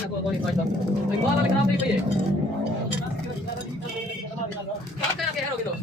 na ko ni ito. Ay wala lang grabe pa eh. Bakit kaya kaya gitu?